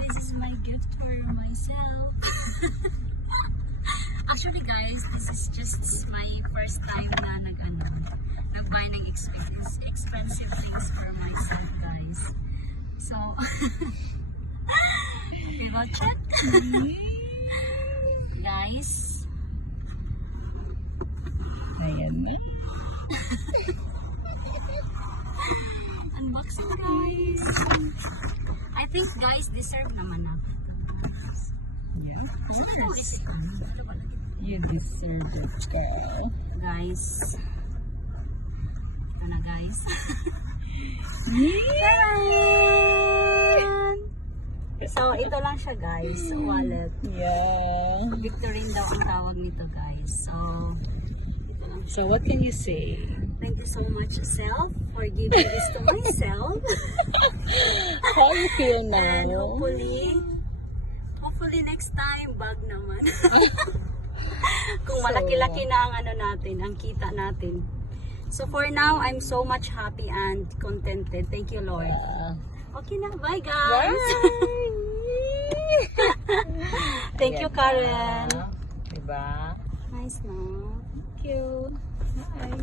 this is my gift for myself. Actually guys, this is just my first time na nag-buy ng expensive things for myself guys. So, diba check? Guys. Ayan na. Unboxing guys. I think guys, deserve naman na. Yan. Ano ba? You deserve it, girl. Guys. Ito na guys. Taran! So, ito lang siya guys. Wallet. Yeah. Victorine daw ang tawag nito guys. So, ito lang siya. So, what can you say? Thank you so much, self, for giving this to myself. How you feel now? And hopefully next time, bag naman. Kung malaki-laki na ang natin, ang kita natin. So for now, I'm so much happy and contented. Thank you, Lord. Okay na, bye guys. Bye! Thank you, Karen. Diba? Nice, no? Thank you. Bye.